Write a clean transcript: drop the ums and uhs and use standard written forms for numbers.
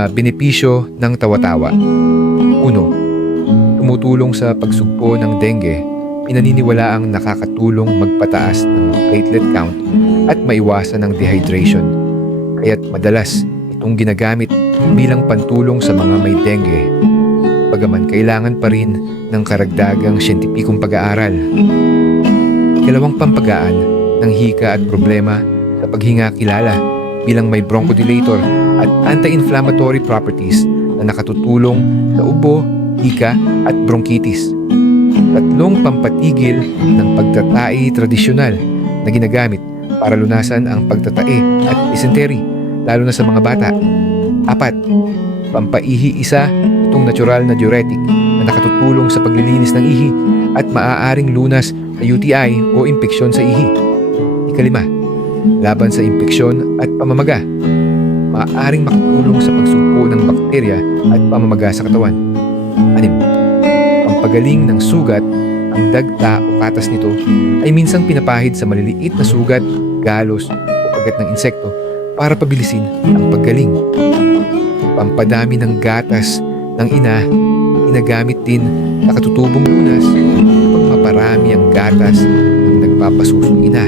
mga benepisyo ng tawa-tawa. Uno, tumutulong sa pagsugpo ng dengue. Pinaniniwalaang nakakatulong magpataas ng platelet count at maiwasan ng dehydration. Kaya't madalas itong ginagamit bilang pantulong sa mga may dengue. Bagaman kailangan pa rin ng karagdagang siyentipikong pag-aaral. Ikalawang pampagaan ng hika at problema sa paghinga kilala bilang may bronchodilator at anti-inflammatory properties na nakatutulong sa ubo, hika at bronchitis. Tatlong pampatigil ng pagtatai tradisyonal na ginagamit para lunasan ang pagtatae at dysentery, lalo na sa mga bata. 4. Pampaihi isa, itong natural na diuretic na nakatutulong sa paglilinis ng ihi at maaaring lunas sa UTI o impeksyon sa ihi. 5. Laban sa impeksyon at pamamaga. Maaaring makatulong sa pagsugpo ng bakterya at pamamaga sa katawan. 6. Pampagaling ng sugat. Ang dagta o katas nito ay minsang pinapahid sa maliliit na sugat, galos o kagat ng insekto para pabilisin ang paggaling. Pampadami ng gatas ng ina, ginagamit din sa katutubong lunas upang maparami ang gatas ng nagpapasusong ina.